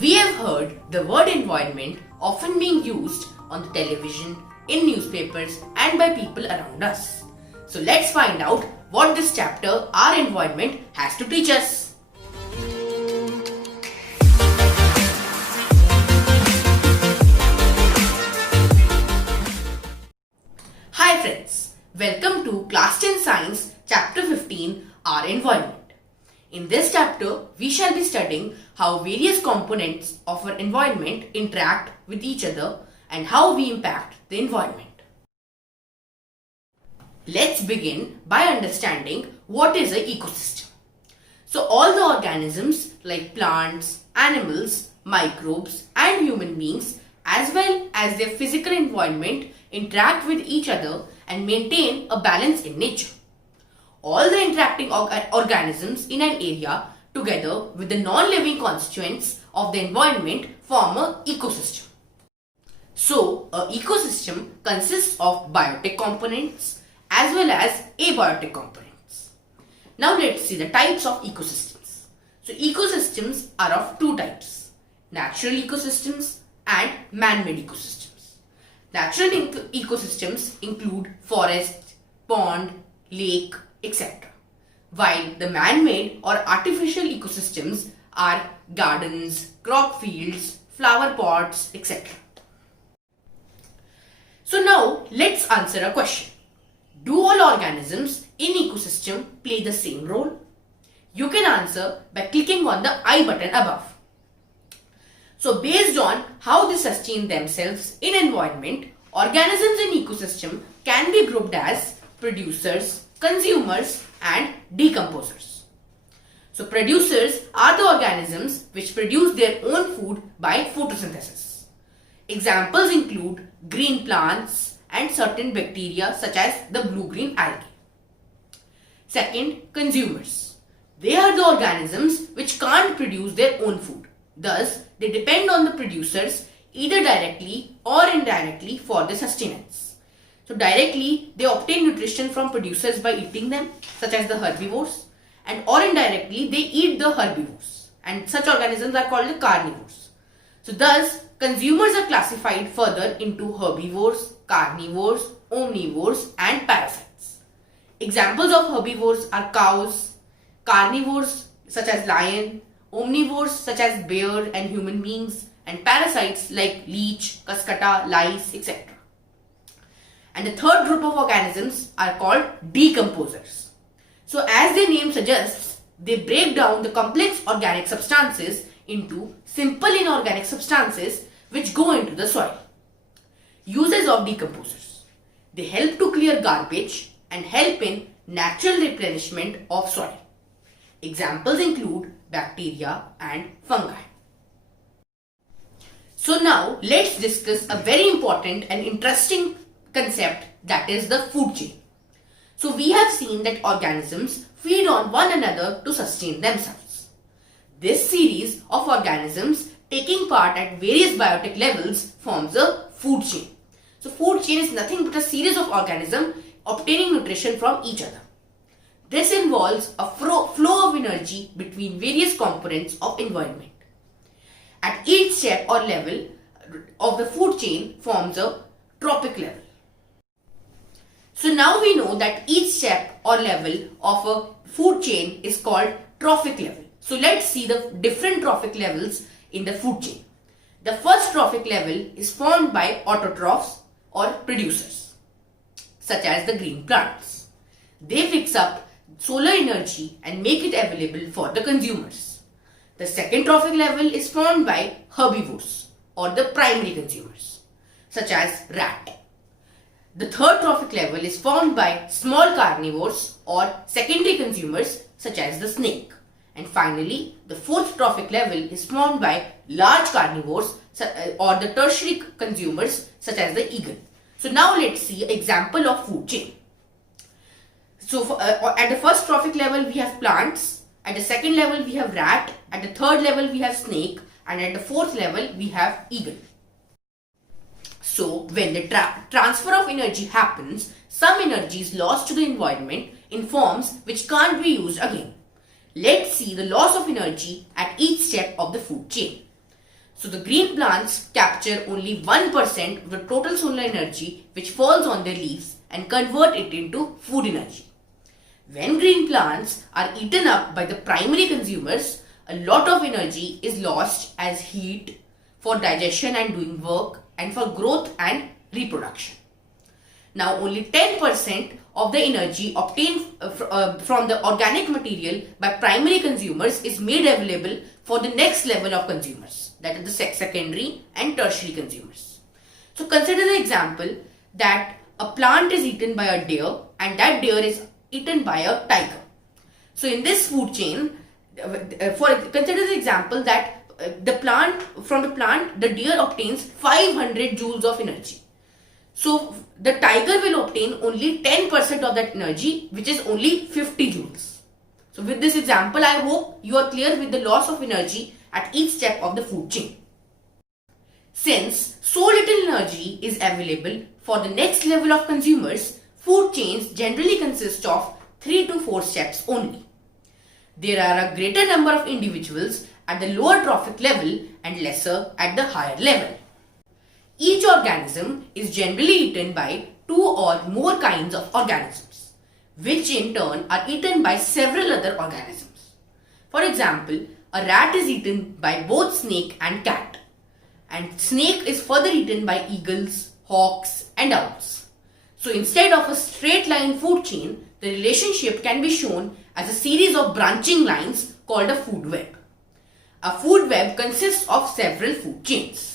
We have heard the word environment often being used on the television, in newspapers, and by people around us. So let's find out what this chapter, Our Environment, has to teach us. Hi friends, welcome to Class 10 Science, Chapter 15, Our Environment. In this chapter, we shall be studying how various components of our environment interact with each other and how we impact the environment. Let's begin by understanding what is an ecosystem. So all the organisms like plants, animals, microbes and human beings as well as their physical environment interact with each other and maintain a balance in nature. All the interacting organisms in an area together with the non-living constituents of the environment form an ecosystem. So, an ecosystem consists of biotic components as well as abiotic components. Now let's see the types of ecosystems. So, ecosystems are of two types, natural ecosystems and man-made ecosystems. Natural ecosystems include forest, pond, lake, etc. While the man-made or artificial ecosystems are gardens, crop fields, flower pots, etc. So now let's answer a question. Do all organisms in ecosystem play the same role? You can answer by clicking on the I button above. So based on how they sustain themselves in environment, organisms in ecosystem can be grouped as producers, consumers and decomposers. So producers are the organisms which produce their own food by photosynthesis. Examples include green plants and certain bacteria such as the blue-green algae. Second, consumers. They are the organisms which can't produce their own food. Thus, they depend on the producers either directly or indirectly for their sustenance. So directly, they obtain nutrition from producers by eating them, such as the herbivores, and or indirectly, they eat the herbivores, and such organisms are called the carnivores. So thus, consumers are classified further into herbivores, carnivores, omnivores, and parasites. Examples of herbivores are cows, carnivores such as lion, omnivores such as bear and human beings, and parasites like leech, cuscata, lice, etc. And the third group of organisms are called decomposers. So as their name suggests, they break down the complex organic substances into simple inorganic substances which go into the soil. Uses of decomposers. They help to clear garbage and help in natural replenishment of soil. Examples include bacteria and fungi. So now let's discuss a very important and interesting concept, that is the food chain. So we have seen that organisms feed on one another to sustain themselves. This series of organisms taking part at various biotic levels forms a food chain. So food chain is nothing but a series of organisms obtaining nutrition from each other. This involves a flow of energy between various components of environment. At each step or level of the food chain forms a trophic level. So now we know that each step or level of a food chain is called trophic level. So let's see the different trophic levels in the food chain. The first trophic level is formed by autotrophs or producers, such as the green plants. They fix up solar energy and make it available for the consumers. The second trophic level is formed by herbivores or the primary consumers, such as rat. The third trophic level is formed by small carnivores or secondary consumers such as the snake. And finally, the fourth trophic level is formed by large carnivores or the tertiary consumers such as the eagle. So now let's see an example of food chain. So at the first trophic level we have plants, at the second level we have rat, at the third level we have snake, and at the fourth level we have eagle. So when the transfer of energy happens, some energy is lost to the environment in forms which can't be used again. let's see the loss of energy at each step of the food chain. So the green plants capture only 1% of the total solar energy which falls on their leaves and convert it into food energy. When green plants are eaten up by the primary consumers, a lot of energy is lost as heat for digestion and doing work and for growth and reproduction. Now only 10% of the energy obtained from the organic material by primary consumers is made available for the next level of consumers, that is the secondary and tertiary consumers. So consider the example that a plant is eaten by a deer and that deer is eaten by a tiger. So in this food chain, consider the example that from the plant, the deer obtains 500 joules of energy. So the tiger will obtain only 10% of that energy, which is only 50 joules. So with this example, I hope you are clear with the loss of energy at each step of the food chain. Since so little energy is available for the next level of consumers, food chains generally consist of 3 to 4 steps only. There are a greater number of individuals at the lower trophic level and lesser at the higher level. Each organism is generally eaten by 2 or more kinds of organisms, which in turn are eaten by several other organisms. For example, a rat is eaten by both snake and cat, and snake is further eaten by eagles, hawks and owls. So instead of a straight line food chain, the relationship can be shown as a series of branching lines called a food web. A food web consists of several food chains.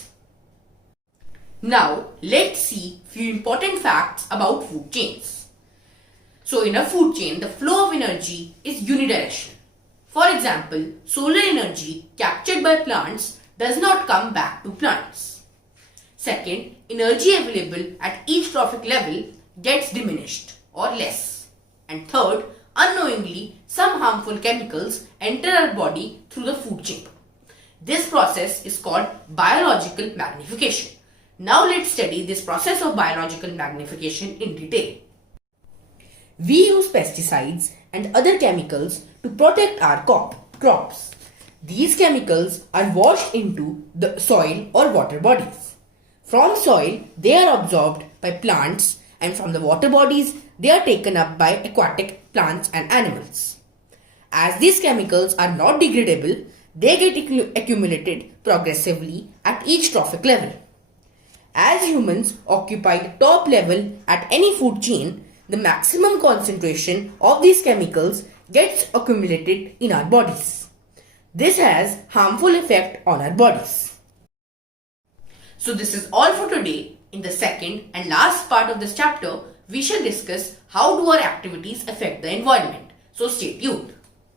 Now, let's see few important facts about food chains. So, in a food chain, the flow of energy is unidirectional. For example, solar energy captured by plants does not come back to plants. Second, energy available at each trophic level gets diminished or less. And third, unknowingly, some harmful chemicals enter our body through the food chain. This process is called biological magnification. Now let's study this process of biological magnification in detail. We use pesticides and other chemicals to protect our crops. These chemicals are washed into the soil or water bodies. From soil, they are absorbed by plants, and from the water bodies, they are taken up by aquatic plants and animals. As these chemicals are not degradable, they get accumulated progressively at each trophic level. As humans occupy the top level at any food chain, the maximum concentration of these chemicals gets accumulated in our bodies. This has harmful effect on our bodies. So this is all for today. In the second and last part of this chapter, we shall discuss how do our activities affect the environment. So stay tuned.